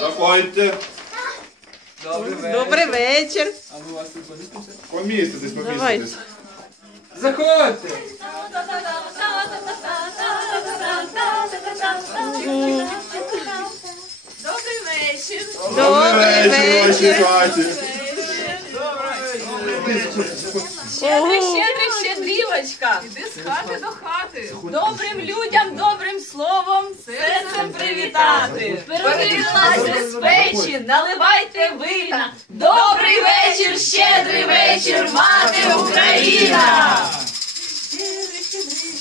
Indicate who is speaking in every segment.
Speaker 1: Заходьте.
Speaker 2: Добрий вечір.
Speaker 3: Добрий вечір.
Speaker 2: А ми у вас тут помістимося?
Speaker 1: Поміститесь, поміститесь.
Speaker 2: Заходьте.
Speaker 4: Добрий вечір.
Speaker 3: Добрий
Speaker 1: вечір.
Speaker 4: Щедрий, щедрий, щедрівочка. Іди з хати до хати. Добрим людям, добрим словом, серцем привітати. Пироги власне з печі, наливайте вина. Добрий вечір, щедрий вечір, мати Україна.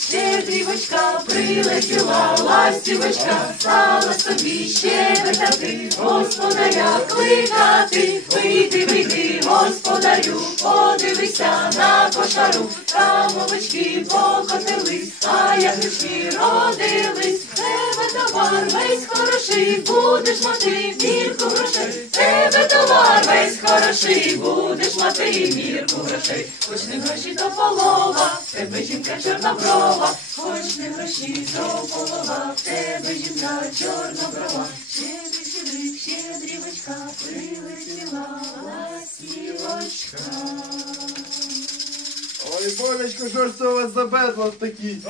Speaker 4: Щедрівочка прилетіла, ластівочка, стала собі щебетати, господаря кликати, вийди, вийди, господарю, подивися на кошару, там овочки покотились, а ягнички родились, тебе товар весь хороший, будеш мати мірку грошей, тебе товар весь хороший, будеш мати мірку грошей, хоч не гроші, то полова, тебе жінка чорноброва, хоч не гроші, то полова, тебе жінка чорноброва, щедрий, щедрик, щедрівочка, прилетіла ластівочка.
Speaker 5: Ой, що ж це у вас за безлад такий?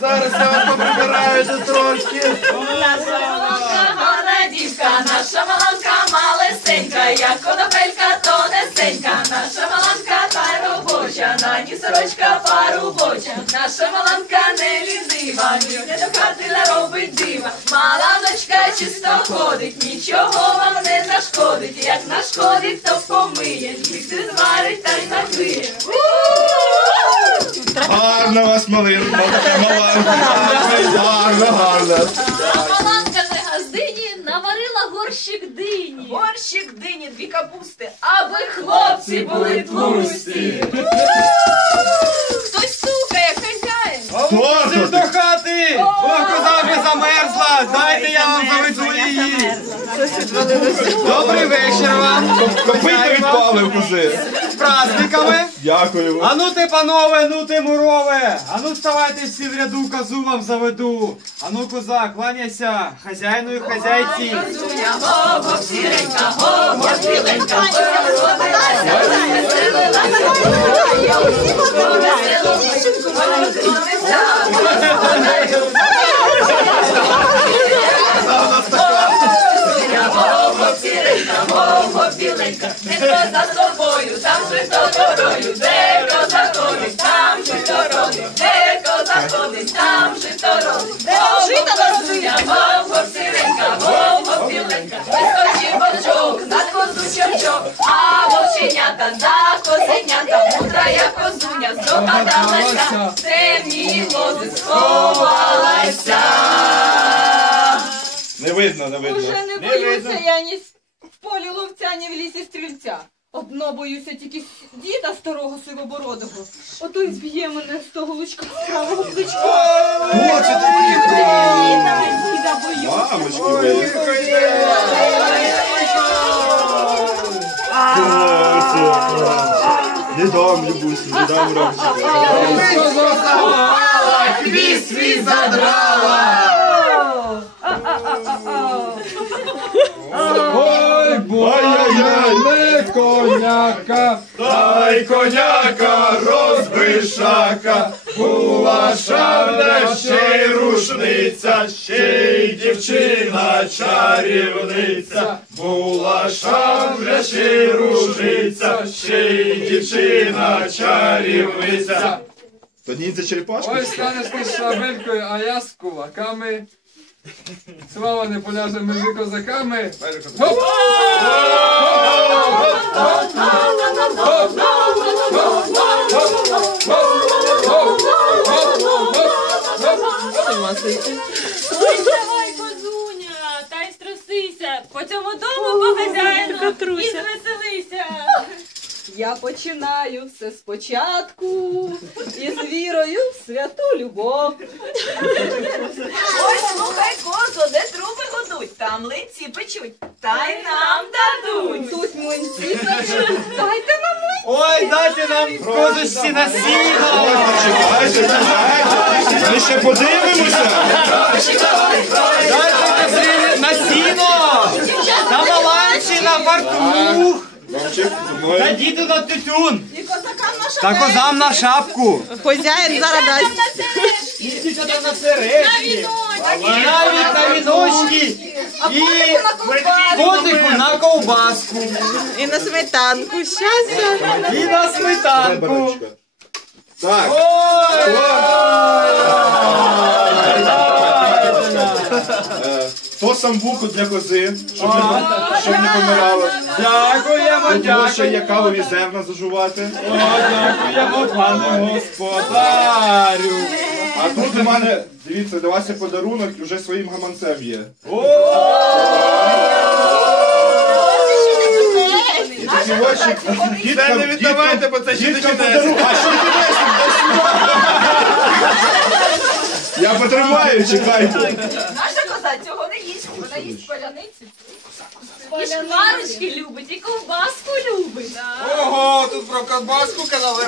Speaker 5: Зараз я вас поприбираю тут трошки.
Speaker 4: Наша маланка гарна дівка, наша маланка малесенька, як конопелька, то несенька, наша маланка та робоча, на ні сорочка парубоча, наша маланка не лінива, ні не до хати не робить дива, чисто ходить, нічого вам не нашкодить, як нашкодить, то помиє, їсти зварить та й накриє.
Speaker 1: Гарна вас малинка, маланка. Гарна, гарна.
Speaker 4: А Маланка не газдині наварила горщик дині. Горщик дині, дві капусти, аби хлопці були тлусті. Хтось стукає, хазяїн.
Speaker 1: Хто тут?
Speaker 2: до хати! Бо коза вже Дайте я вам заведу її! Добрий вечір вам!
Speaker 1: Копита відпали в.
Speaker 2: З праздниками!
Speaker 1: Дякую вам.
Speaker 2: Ану ти, панове, ну ти мурове! Ану вставайте всі в ряду, козу вам заведу! Ану, коза, кланяйся хазяїну і хазяйці!
Speaker 4: Зуня, го-го, біленька, де коза з тобою, там же хто дорою, де коза там же хто родить, де коза там же хто родить, го-го, Зуня, го-го, сіренька, го-го, біленька, вискочив волчок, на козу чорчок, а вовченята за козенята, мудра я козуня, здогадалася, мій лози сховалася.
Speaker 1: Не видно, не видно.
Speaker 3: Уже не боюся я ні полі ловця, ні в лісі стрільця. Одно боюся тільки діда старого сивобородого. Ото й зб'є мене з того лучка з правого плечка.
Speaker 1: Хто це такий?
Speaker 3: Діда, діда боюся.
Speaker 1: Мамочки ви. Не дам, Любусі, не дам рамчик.
Speaker 5: Хвіст свій задрала.
Speaker 1: Ай-яй-яй.
Speaker 2: не коняка!
Speaker 1: Дай коняка, розбишака, була шабля, ще й рушниця, ще й дівчина чарівниця, була шабля, ще й рушниця, ще й дівчина чарівниця. То ніндзя черепашка?
Speaker 2: Ой, станеш ти з шабелькою, а я з кулаками. Слава не поляже між козаками. Гоп!
Speaker 4: Ой, давай, козуня, та й струсися, по цьому дому по хазяїну і звеселися.
Speaker 3: Я починаю все спочатку із вірою в святу любов.
Speaker 4: Ой, слухай, козо, де труби годуть, там лиці печуть, та й нам дадуть.
Speaker 3: Тут млинці печуть, дайте нам
Speaker 2: Ой, дайте нам козочці на сіно!
Speaker 1: Чекайте, чекайте. Ми ще подивимося.
Speaker 2: Дайте на сіно! Та діду на тютюн!
Speaker 3: І козакам наша
Speaker 2: Та козам на шапку!
Speaker 6: Хозяїн зараз дасть.
Speaker 2: Діти та на сережки! І навіть на віночки! І котику на ковбаску!
Speaker 6: І на сметанку. Щастя.
Speaker 2: І на сметанку!
Speaker 1: Так.
Speaker 2: Ой!
Speaker 1: Е, То самбуку для кози, щоб не, щоб не помирала.
Speaker 2: Дякуємо,
Speaker 1: Тут ще є кавові зерна зажувати.
Speaker 2: О, дякуємо, пане господарю!
Speaker 1: А тут у мене, дивіться, для вас є подарунок вже своїм гаманцем є. І такі очі, діткам,
Speaker 5: не віддавайте, бо це ще не
Speaker 1: діткам
Speaker 5: кінець.
Speaker 1: подарунок. А що ти несеш? Я потримаю, чекайте.
Speaker 4: Наша коза цього не їсть, вона паляниці. І шкварочки любить, і ковбаску любить.
Speaker 5: Ого, тут про ковбаску казали.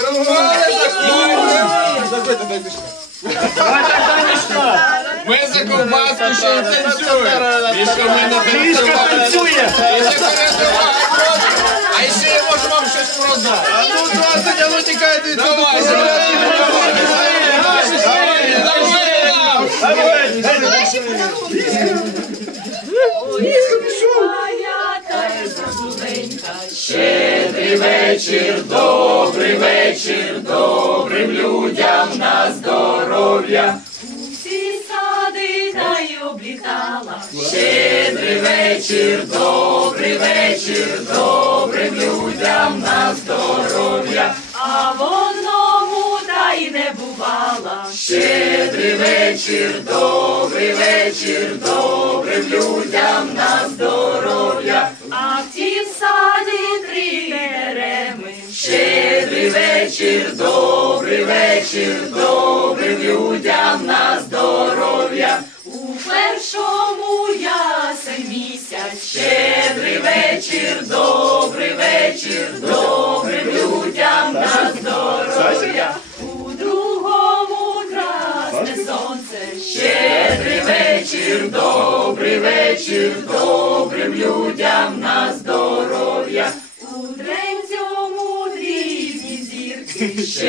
Speaker 5: Ми за ковбаску ще й танцюємо. Мішка ми не танцює. А ще я можу вам щось продати. А ну, здравствуйте, а ну тікайте від цього.
Speaker 4: Щедрий вечір, добрий вечір, добрим людям на здоров'я. Усі сади та й облітала. Щедрий вечір, добрий вечір, добрим людям на здоров'я. А в та й не бувала. Щедрий вечір, добрий вечір, добрим людям на здоров'я. А в тім саді три дереми. Щедрий вечір, добрий вечір, добрим людям на здоров'я.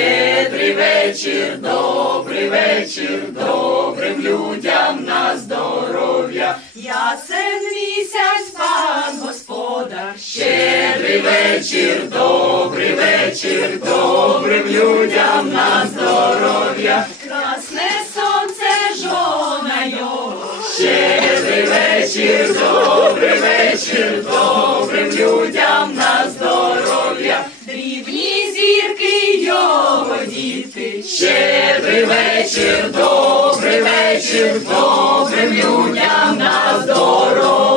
Speaker 4: Щедрий вечір, добрий вечір, добрим людям на здоров'я. Ясен місяць, пан господар, щедрий вечір, добрий вечір, добрим людям на здоров'я. Красне сонце, жона його, щедрий вечір, добрий вечір, добрим вечір, добрий вечір, добрим людям на здоров'я.